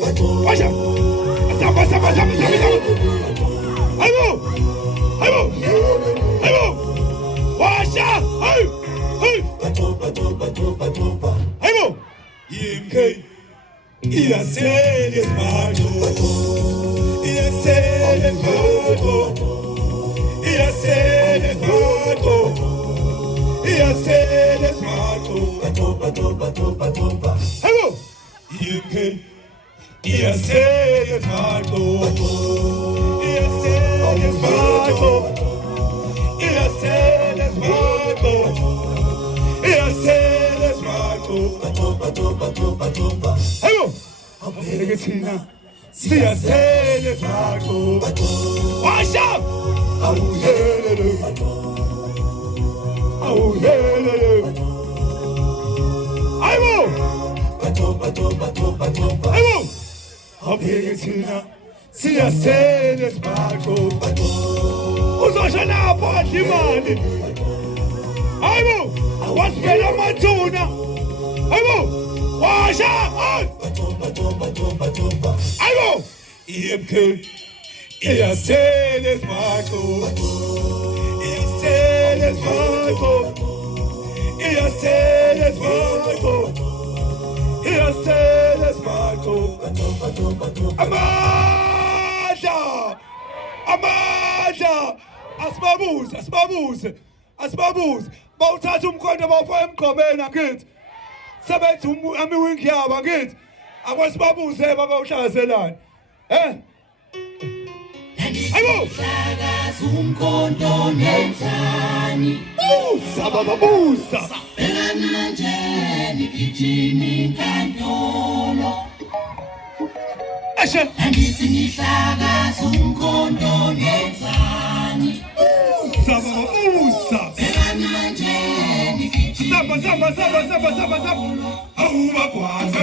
Watch out! Samba, samba, samba, samba, samba! Aibo! Aibo! Aibo! Watch out! Hey! Hey! Aibo! EMK! Iyasele smato! Iyasele smato! Iyasele smato! Iyasele smato! Aibo! EMK! Iyasele smato! Iyasele smato! Iyasele smato! Iyasele smato! Aibo! Legatina! Siyasele smato! Washa! Awuhelele! Awuhelele! Aibo! Aibo! Legatina! Siyasele smato! Uzosha lapho adimali! Aibo! Wasipela matuna! Aibo! Washa! Aibo! EMK! Iyasele smato! Iyasele smato! Iyasele smato! Iyasele smato! Amandla! Amandla! Asibabuze, asibabuze, asibabuze. Bawuthatha umkhonto bawufaka emgqomeni angithi. Sebenza amiwingi yabo angithi. Akwasibabuze babawuhlaselani. Ayibo! Hlakaza umkhonto nenzani. Buza baba buza. Bhekana nje nigijima inkantolo. Ashe. Angithi ngihlakaza umkhonto nenzani. Buza baba buza. Bhekana nje nigijima Samba. Awubakwazi